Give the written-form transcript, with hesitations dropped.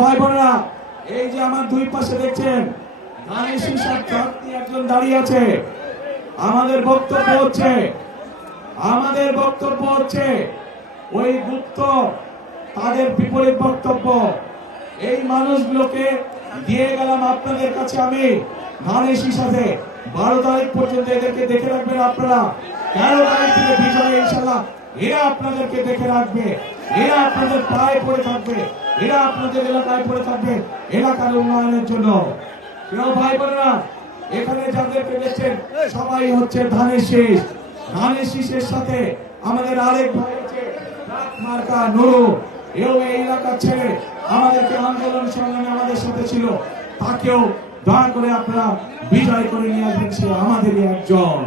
ভাই বোনেরা, এই যে আমার দুই পাশে দেখছেন ধানের শীষের ট্রাক নিয়ে একজন দাঁড়িয়ে আছে। আমাদের বক্তব্য হচ্ছে ওই গুপ্ত তাদের বিপরীত বক্তব্য। এই মানুষগুলোকে দিয়ে গেলাম আপনাদের কাছে আমি ধানের শীষাতে 12 তারিখ পর্যন্ত এদেরকে দেখে রাখবেন আপনারা। 13 তারিখ থেকে বিজয় ইনশাল্লাহ এরা আপনাদেরকে দেখে রাখবে, এরা আপনাদের পায়ে পড়ে থাকবে, এরা আপনাদের এলাকায় পড়ে থাকবে এলাকার উন্নয়নের জন্য। প্রিয় ভাই বোনেরা, এখানে যাদেরকে দেখছেন সবাই হচ্ছে ধানের শীষ। ধানের শীষের সাথে আমাদের আরেক ভাই আছে মার্কা নুরু, এও এই এলাকা ছেড়ে আমাদেরকে আন্দোলন সংগ্রামে আমাদের সাথে ছিল। তাকেও দয়া করে আপনারা বিজয় করে নিয়ে আসবেন, সে আমাদেরই একজন।